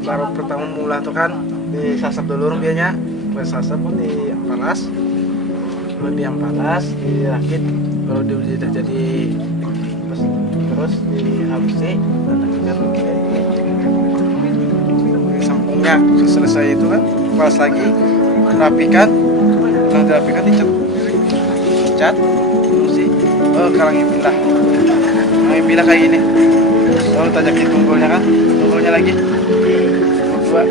baru pertama mula tuh kan disasap dulu rumpianya, sasap di ampalas, lalu di ampalas dirakit, kalau dia udah jadi terus dihalusi dan akhirnya sambungnya selesai itu kan pas lagi rapikan, kalau dirapikan dicat fungsi kalangin pindah kayak gini, lalu tajakin tunggulnya lagi dua